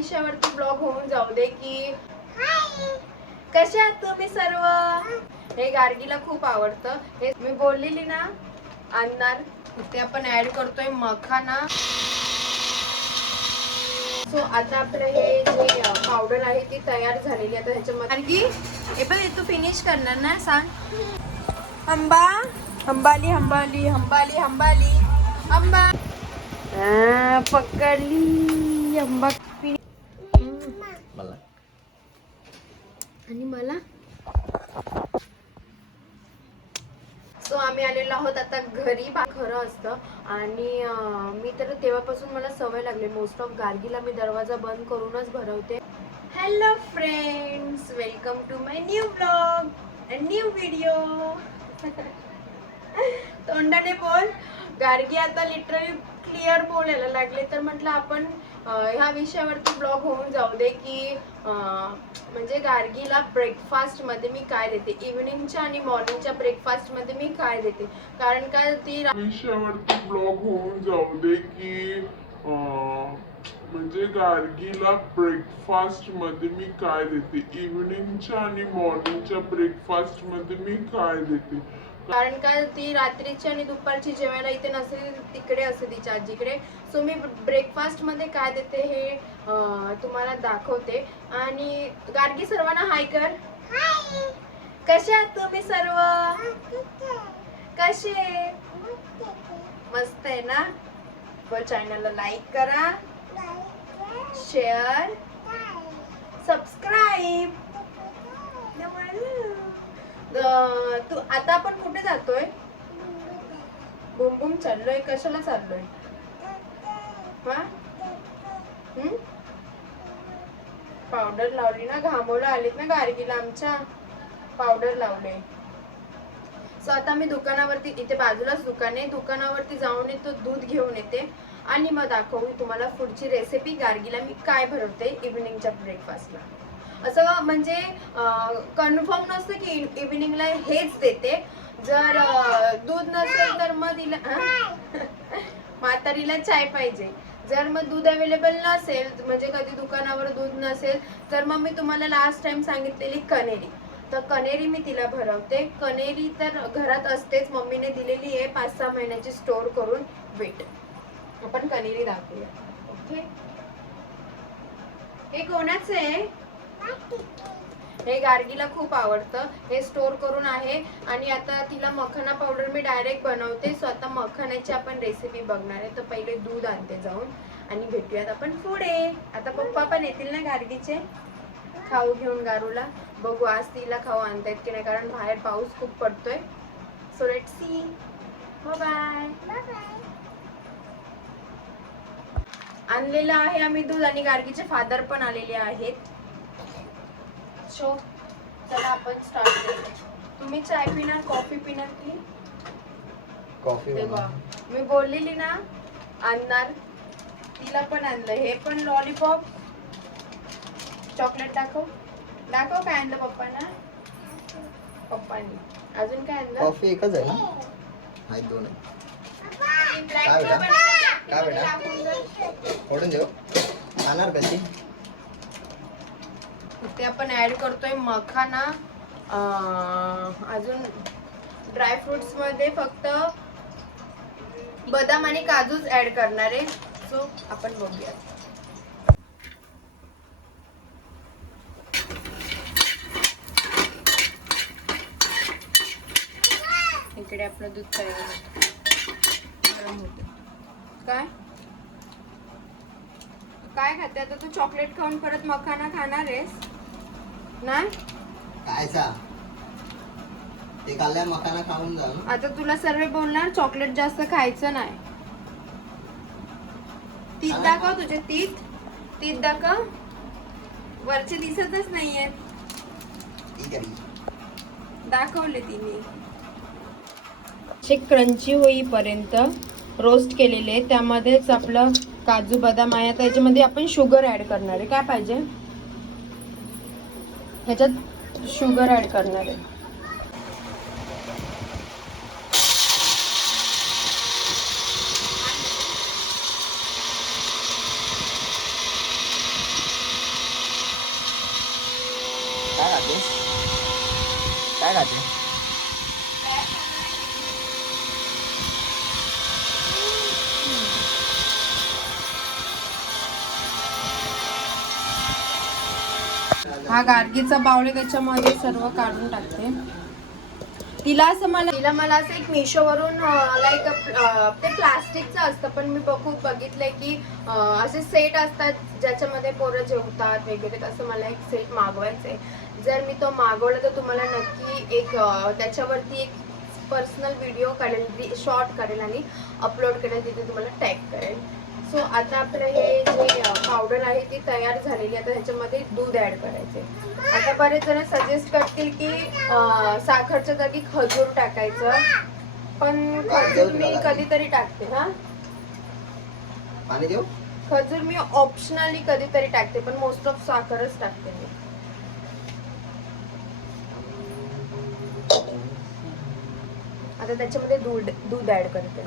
विषयावरती ब्लॉग होऊन जाऊ दे की कशा आहात तुम्ही सर्व. हे गार्गीला खूप आवडतं. हे मी बोललेली ना आणणार, ते आपण ऍड करतोय मखाना. सो आता आपलं हे जे पावडर आहे ती तयार झालेली. आता ह्याच्यामध्ये गार्गी हे पण तू फिनिश करणार ना, सांग. अंबा अंबाली अंबाली अंबाली अंबाली अंबा पकडली अंबा मला आणि मला. सो आम्ही आलेलो आहोत आता घरी. खरं असतं आणि मी तर तेव्हापासून मला सवय लागली. मोस्ट ऑफ गार्गीला मी दरवाजा बंद करूनच भरवते. Hello friends, welcome to my new blog and new video. तोंडाने बोल. गार्गी आता लिटरली क्लिअर बोलायला लागले. तर म्हटलं आपण ह्या विषयावरती ब्लॉग होऊन जाऊ दे की म्हणजे गार्गीला ब्रेकफास्ट मध्ये मी काय देते, इव्हिनिंगच्या आणि मॉर्निंगच्या ब्रेकफास्ट मध्ये मी काय देते. कारण का ती विषयावरती ब्लॉग होऊन जाऊ दे की म्हणजे गार्गीला ब्रेकफास्ट मध्ये मी काय देते, इव्हिनिंगच्या आणि मॉर्निंगच्या ब्रेकफास्ट मध्ये मी काय देते. कारण का ती रात्रीची आणि दुपारची जेवायला इथे नसेल, तिकडे असते तिच्या आजीकडे. सो मी ब्रेकफास्ट मध्ये काय देते हे तुम्हाला दाखवते. आणि गार्गी सर्वांना हाय कर. कशा आहात तुम्ही सर्व. कसे मस्त आहे ना. चॅनलला लाईक करा, शेअर, सबस्क्राईब. तू आता आपण कुठे जातोय. बुम बुम चाललोय. कशाला चाललोय. पावडर लावली ना, घामोला आलीत ना गार्गीला आमच्या, पावडर लावले. सो आता मी दुकानावरती, इथे बाजूलाच दुकान आहे, दुकानावरती जाऊन येतो, दूध घेऊन येते आणि मग दाखवू तुम्हाला पुढची रेसिपी. गार्गीला मी काय भरवते इव्हिनिंगच्या ब्रेकफास्टला. असं म्हणजे कन्फर्म नसतं की इव्हिनिंगला हेच देते. जर दूध नसेल तर मग तिला म्हातारीला चाय पाहिजे. जर मग दूध अवेलेबल नसेल, म्हणजे कधी दुकानावर दूध नसेल, तर मग मी तुम्हाला लास्ट टाइम सांगितलेली कनेरी, तर कनेरी मी तिला भरवते. कनेरी तर घरात असतेच, मम्मीने दिलेली आहे 5-6 महिन्याची स्टोर करून. वेट, आपण कनेरी दाखवूया. ओके, हे कोणाचं आहे. हे गार्गीला खूप आवडतं. हे स्टोर करून आहे. आणि आता तिला मखाना पावडर मी डायरेक्ट बनवते. सो आता मखाण्याची आपण रेसिपी बघणार आहे. तर पहिले दूध आणते जाऊन आणि भेटूयात आपण पुढे. आता पप्पा पण येतील ना गार्गीचे खाऊ घेऊन गारूला. बघू आज तिला खाऊ आणतायत की नाही, कारण बाहेर पाऊस खूप पडतोय. So let's see. बाय आणलेलं आहे आम्ही दूध आणि गार्गीचे फादर पण आलेले आहेत. सो चला आपण स्टार्ट करूया. तुम्ही चाय पिणार, कॉफी पिणार की कॉफी. मी बोललेली ना आणणार, तिला पण आणलं. हे पण लॉलीपॉप, चॉकलेट. दाखव काय आणलं पप्पांना. पप्पांनी अजून काय आणलं. कॉफी एकच आहे ना. हाय दोन आहे. काय बेटा फोडून देऊ. खाणार कशी. ते आपण ऍड करतोय मखाना. अजून ड्रायफ्रुट्स मध्ये फक्त बदाम आणि काजूच ऍड करणार आहे. सो आपण बघूया. इकडे आपलं दूध तयार होतं. काय काय खाते आता तू. चॉकलेट खाऊन परत मखाना खाणार आहेस ना. काय सा ते खाल्ल्या मखाना खाऊन जा. आता तुला सर्व बोलणार चॉकलेट जास्त खायचं नाही. तीत दाखव तुझे. तीत दाखव. वरचे दिसतच नाहीयेत. दाखवले तिने. क्रंची होईपर्यंत रोस्ट केलेले, त्यामध्येच आपलं काजू बदाम आहे. त्याच्यामध्ये आपण शुगर ऍड करणार आहे. काय पाहिजे ह्याच्यात शुगर ऍड करणार आहे. काय खाते? हा गार्गीचा बावळे त्याच्यामध्ये सर्व काढून टाकते. तिला मला असं एक मिशोवरून लाईक ते प्लास्टिकचं असतं, पण मी खूप बघितलंय की असे सेट असतात ज्याच्यामध्ये पोरं जेवतात वगैरे. तसं मला एक सेट मागवायचंय. जर मी तो मागवला तर तुम्हाला नक्की एक त्याच्यावरती एक पर्सनल व्हिडिओ काढेल, शॉर्ट काढेल आणि अपलोड करेल, तिथे तुम्हाला टॅग करेल. सो आता आपलं हे जे पावडर आहे ती तयार झालेली. आता ह्याच्यामध्ये दूध ऍड करायचे. आता बरेच जण सजेस्ट करतील की साखरच्या जागी खजूर टाकायचं, पण खजूर मी कधीतरी टाकते. हा, पाणी देऊ? खजूर मी ऑप्शनली कधीतरी टाकते, पण मोस्ट ऑफ साखरच टाकते मी. आता त्याच्यामध्ये दूध ऍड करते.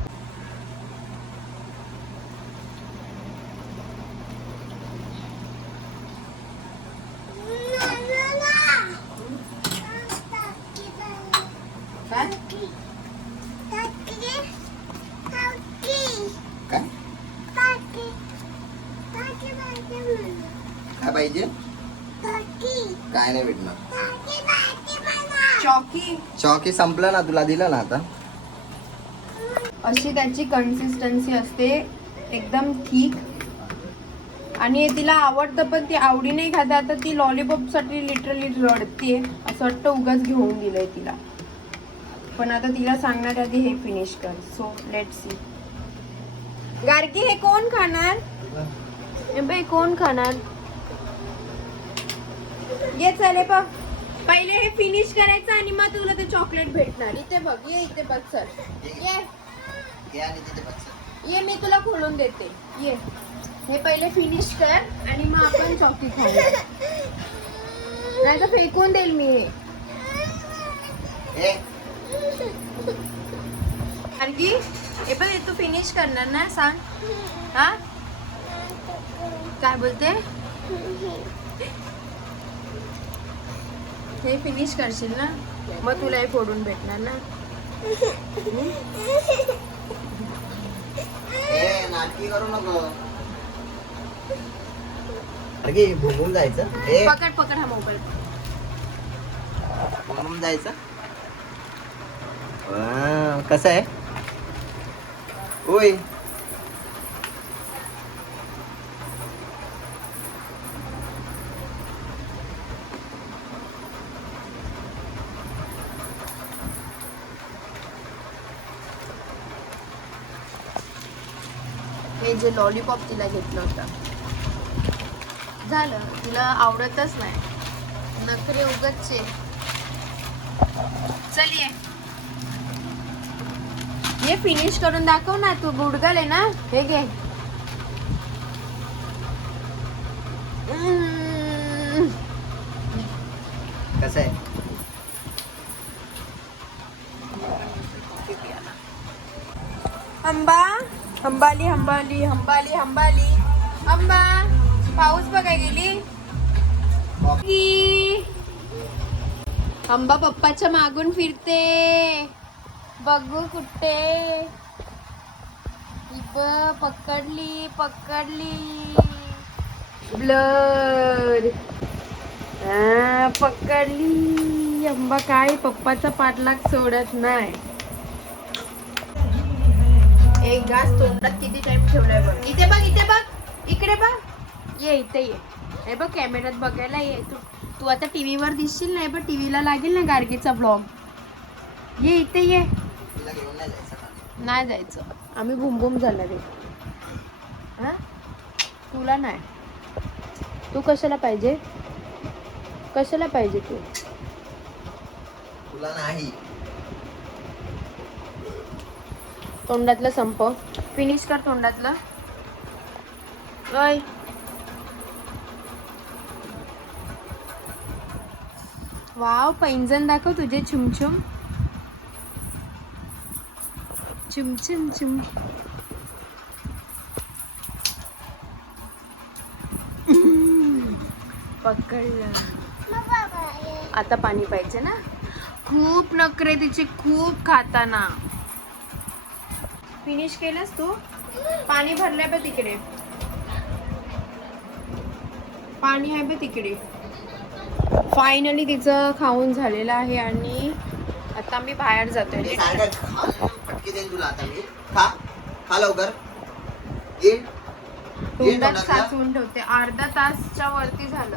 काय काय पाहिजे? काय नाही भेटणार. चॉकी संपलं ना, तुला दिलं ना आता. अशी त्याची कन्सिस्टन्सी असते, एकदम ठीक. आणि तिला आवडतं, पण ती आवडी नाही खाते. आता ती लॉलीपॉप साठी लिटरली रडते. असं वाटतं उगाच घेऊन दिलंय तिला. पण आता तिला सांगणार आधी हे फिनिश कर. So let's see. गार्गी हे कोण खाणार? हे कोण खाणार? ये चले बघ, पहिले हे फिनिश करायचं आणि मग तुला ते चॉकलेट भेटणार. इथे बघ, ये इथे बघ सर, ये मी तुला खोलून देते. ये, हे पहिले फिनिश कर आणि मग आपण चॉकी खाऊ. नाही तर फेकून देईल मी हे. गार्गी हे पण तू फिनिश करणार ना? सांग. हा, काय बोलते? हे फिनिश करशील ना, मग तुला हे फोडून भेटणार ना. नाटकी करू नको. भुंगून जायचं. पकड हा मोबाईल. भुंगून जायचं. कसं आहे? होय, हे जे लॉलीपॉप तिला घेतलं होतं, झालं, तिला आवडतच नाही. नखरे उगतचे. चल ये फिनिश करून दाखव ना. तू गुडगल आहे ना. हे घे. कसं आहे? अंबा, हंबाली हंबाली हंबाली हंबाली अंबा. पाऊस बघाय गेली. अंबा पप्पाच्या मागून फिरते. बघू कुठे. पकडली ब्लर. पकडली. अंबा काय पप्पाचा पाठलाग सोडत नाही. एक घास तोंडात किती टाइम ठेवलाय बघ. इथे बघ, इकडे बघ. ये इथे ये. हे बघ, कॅमेऱ्यात बघायला ये. तू आता टीव्हीवर दिसशील नाही, पण टीव्हीला लागेल ना गार्गीचा ब्लॉग. ये इथे ये. नाही जायचं, आम्ही बुमबुम झालं रे. हा, तुला नाही. तू कशाला पाहिजे तू? तुला नाही. तोंडातलं संपव. फिनिश कर तोंडातलं. वाव, पैंजण दाखव तुझे. छुमछुम छुम. पकडलं. आता पाणी पाहिजे ना. खूप नखरे तिचे, खूप खाताना. फिनिश केलंस तू? पाणी भरलंय बघ तिकडे, पाणी आहे बघ तिकडे. फायनली तिचं खाऊन झालेलं आहे आणि आता मी बाहेर जातोय. मी सारखं खा, फटके देईन तुला आता मी. खा खा लवकर. ये तोंडात साचवून ठेवते. अर्धा तासच्या वरती झालं.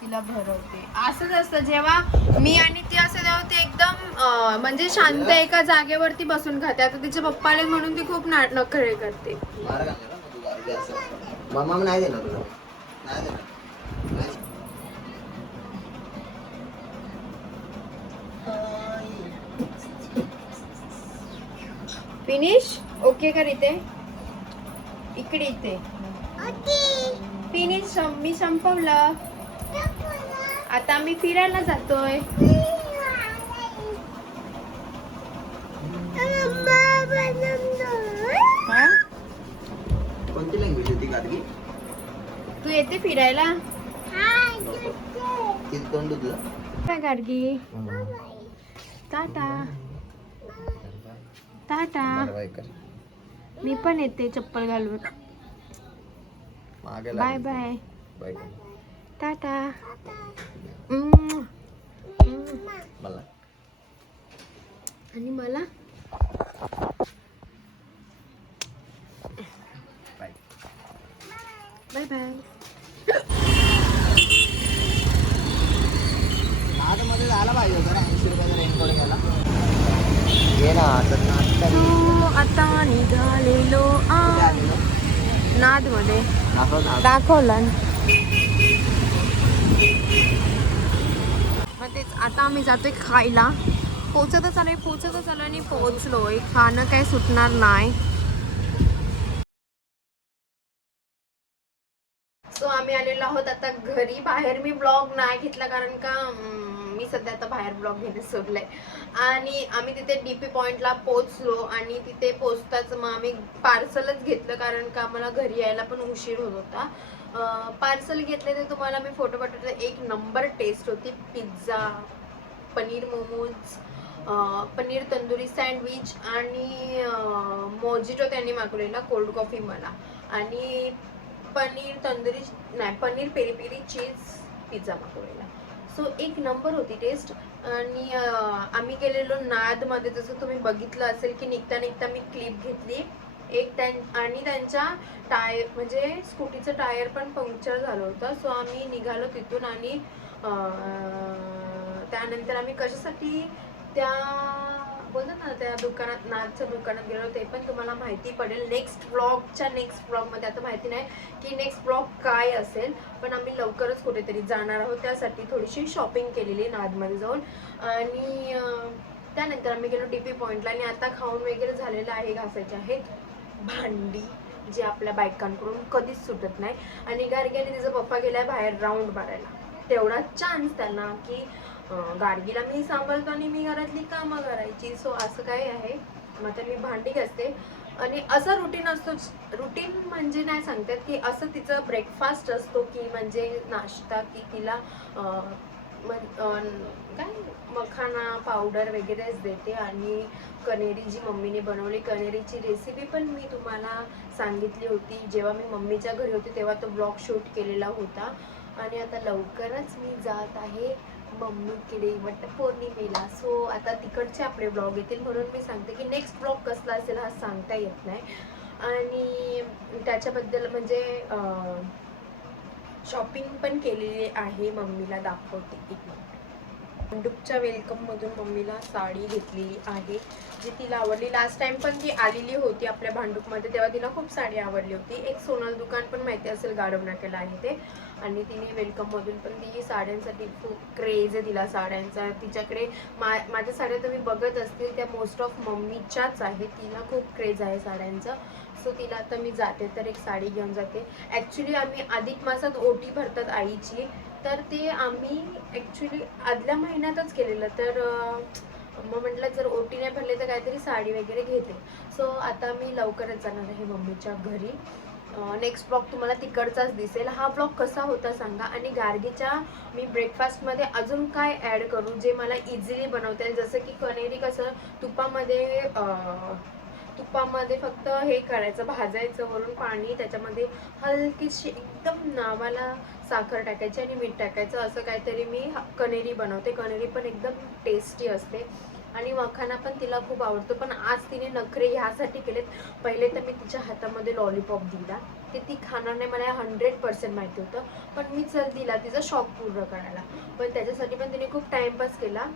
तिला भरवते. असंच असतं जेव्हा मी आणि ती असं तेव्हा ते एकदम म्हणजे शांत एका जागेवरती बसून खाते. आता तिचे पप्पा आले म्हणून ती खूप नखरे करते. मम्मा नाही देणार तुला, नाही देणार. फिनिश ओके कर. इथे इकडे इथे फिनिश. मी संपवलं. आता मी फिरायला जातोय. कोणती लँग्वेज होती गाडगी? तू येते फिरायला? किती तोंड दुखलं? काय गाडगी? टाटा टाटा. मी पण येते चप्पल घालून. Bye bye tata. मला आणि मला बाय बाय. मध्ये झाला पाहिजे होतं 80 रुपयाचा रेनकोट घ्यायला. घे ना आता. आता निघालेलो नाद मध्ये दाखवला. मग तेच आता आम्ही जातोय खायला. पोचतच आलो आणि पोहोचलोय. खाणं काही सुटणार नाही. सो आम्ही आलेलो आहोत आता घरी. बाहेर मी ब्लॉग नाही घेतला कारण का मी सध्या आता बाहेर ब्लॉग घेणं सोडलंय. आणि आम्ही तिथे DP पॉइंटला पोहोचलो आणि तिथे पोहोचताच मग आम्ही पार्सलच घेतलं कारण का आम्हाला घरी यायला पण उशीर होत होता. पार्सल घेतले ते तुम्हाला मी फोटो पाठवते. एक नंबर टेस्ट होती. पिझ्झा, पनीर मोमोज, पनीर तंदुरी सँडविच आणि मोजिटो त्यांनी मागवलेला, कोल्ड कॉफी मला, आणि पनीर तंदुरी नाही paneer peri peri cheese pizza मागवलेला. सो एक नंबर होती टेस्ट. आणि आम्ही गेलेलो नादमध्ये. जसं तुम्ही बघितलं असेल की निघता निघता मी क्लिप घेतली एक आणि त्यांच्या टायर म्हणजे स्कूटीचं टायर पण पंक्चर झालं होतं. सो आम्ही निघालो तिथून आणि त्यानंतर आम्ही कशासाठी त्या बोलतात ना त्या दुकानात, नादच्या दुकानात गेलो. ते पण तुम्हाला माहिती पडेल नेक्स्ट ब्लॉगमध्ये. आता माहिती नाही की नेक्स्ट ब्लॉग काय असेल, पण आम्ही लवकरच कुठेतरी जाणार आहोत. त्यासाठी थोडीशी शॉपिंग केलेली नादमध्ये जाऊन. आणि त्यानंतर आम्ही गेलो DP पॉइंटला. आणि आता खाऊन वगैरे झालेलं आहे. घासायचे आहेत भांडी जे आपल्या बायकांकडून कधीच सुटत नाही. आणि गार्गीने तिचा पप्पा गेलाय बाहेर राऊंड मारायला. तेवढा चान्स त्यांना की गार्गीला मी सांभाळतो आणि मी घरातली कामं करायची. सो असं काय आहे. मग आता मी भांडी घासते. आणि असं रुटीन असतो. रुटीन म्हणजे नाही सांगतात की असं तिचं ब्रेकफास्ट असतो की म्हणजे नाश्ता की तिला काय मखाना पावडर वगैरेच देते. आणि कनेरी जी मम्मीने बनवली, कनेरीची रेसिपी पण मी तुम्हाला सांगितली होती जेव्हा मी मम्मीच्या घरी होते तेव्हा तो ब्लॉग शूट केलेला होता. आणि आता लवकरच मी जात आहे मम्मीकडे वटपौर्णिमेला. सो आता तिकडचे आपले ब्लॉग येतील म्हणून मी सांगते की नेक्स्ट ब्लॉग कसला असेल हा सांगता येत नाही. आणि त्याच्याबद्दल म्हणजे शॉपिंग पण केलेली आहे. मम्मीला दाखवते एक मिनिट. भांडूपच्या वेलकममधून मम्मीला साडी घेतलेली आहे जी तिला आवडली. लास्ट टाइम पण ती आलेली होती आपल्या भांडूपमध्ये तेव्हा तिला खूप साडी आवडली होती. एक सोनल दुकान पण माहिती असेल गाडव नाक्याला आहे ते. आणि तिने वेलकममधून पण ती साड्यांसाठी खूप क्रेज आहे तिला साड्यांचा. तिच्याकडे माझ्या साड्या तुम्ही बघत असतील त्या मोस्ट ऑफ मम्मीच्याच आहे. तिला खूप क्रेज आहे साड्यांचं. सो तिला आता मी जाते तर एक साडी घेऊन जाते. ॲक्च्युली आम्ही अधिक मासात ओटी भरतात आईची, तर ते आम्ही ॲक्च्युली आदल्या महिन्यातच केलेलं. तर मग म्हटलं जर ओटी नाही भरले तर काहीतरी साडी वगैरे घेते. सो आता मी लवकरच जाणार आहे मम्मीच्या घरी. नेक्स्ट ब्लॉग तुम्हाला तिकडचाच दिसेल. हा ब्लॉग कसा होता सांगा. आणि गार्गीच्या मी ब्रेकफास्टमध्ये अजून काय ॲड करू जे मला इझिली बनवता येईल. जसं की कणेरी कसं तुपामध्ये फक्त हे करायचं, भाजायचं, वरून पाणी, त्याच्यामध्ये हलकीशी एकदम नावाला साखर टाकायची आणि मीठ टाकायचं, असं काहीतरी मी कणेरी बनवते. कणेरी पण एकदम टेस्टी असते आणि मखाना पण तिला खूप आवडतो. पण आज तिने नखरे ह्यासाठी केलेत. पहिले तर मी तिच्या हातामध्ये लॉलीपॉप दिला, ते ती खाणार नाही मला 100% माहिती होतं, पण मी चल दिला तिचा शॉक पूर्ण करायला. पण त्याच्यासाठी पण तिने खूप टाईमपास केला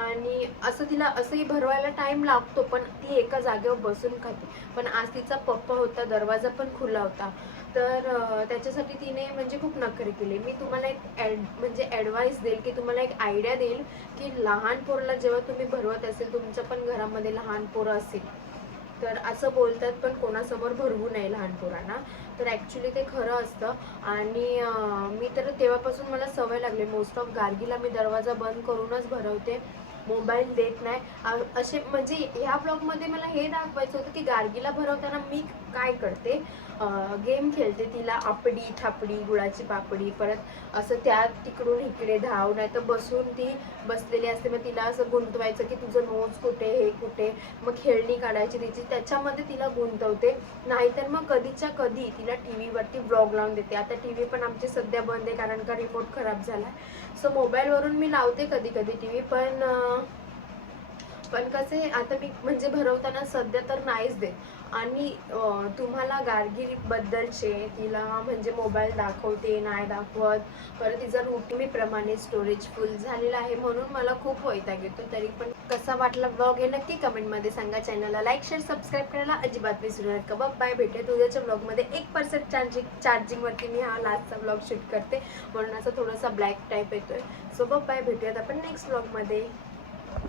आणि असं तिला असंही भरवायला टाईम लागतो, पण ती एका जागेवर बसून खाते. पण आज तिचा पप्पा होता, दरवाजा पण खुला होता, तर त्याच्यासाठी तिने म्हणजे खूप नखरे केले. मी तुम्हाला एक म्हणजे ॲडवाईस देईल की तुम्हाला एक आयडिया देईल की लहान पोरला जेव्हा तुम्ही भरवत असेल, तुमच्या पण घरामध्ये लहान पोरं असेल तर असं बोलतात पण कोणासमोर भरवू नये लहान पोरांना, तर ॲक्च्युली ते खरं असतं. आणि मी तर तेव्हापासून मला सवय लागली. मोस्ट ऑफ गार्गीला मी दरवाजा बंद करूनच भरवते, मोबाईल देत नाही. असे म्हणजे ह्या ब्लॉगमध्ये मला हे दाखवायचं होतं की गार्गीला भरवताना मी काय करते, गेम खेळते. तिला आपडी थापडी, गुळाची पापडी, परत असं त्या तिकडून इकडे धाव, नाही तर बसून ती बसलेली असते, मग तिला असं गुंतवायचं की तुझं नोज कुठे, हे कुठे, मग खेळणी काढायची तिची, त्याच्यामध्ये तिला गुंतवते. नाहीतर मग कधीच्या कधी तिला टी व्हीवरती व्लॉग लावून देते. आता टी व्ही पण आमची सध्या बंद आहे कारण का रिमोट खराब झाला, सो मोबाईलवरून मी लावते कधी कधी टी व्ही. पण कसे आता मी म्हणजे भरवताना सध्या तर नाहीच देत. आणि तुम्हाला गार्गीबद्दलचे तिला म्हणजे मोबाईल दाखवते नाही दाखवत, परत तिचा रुटीनप्रमाणे स्टोरेज फुल झालेला आहे म्हणून मला खूप वैताग येतो. तरी पण कसा वाटला ब्लॉग हे नक्की कमेंटमध्ये सांगा. चॅनलला लाईक शेअर सबस्क्राईब करायला अजिबात विसरू नका. बाय. भेटूया उद्याच्या ब्लॉगमध्ये. 1% चार्जिंगवरती मी हा लास्टचा ब्लॉग शूट करते म्हणून असं थोडासा ब्लॅक टाईप येतोय. सो बाय, भेटूयात आपण नेक्स्ट ब्लॉगमध्ये.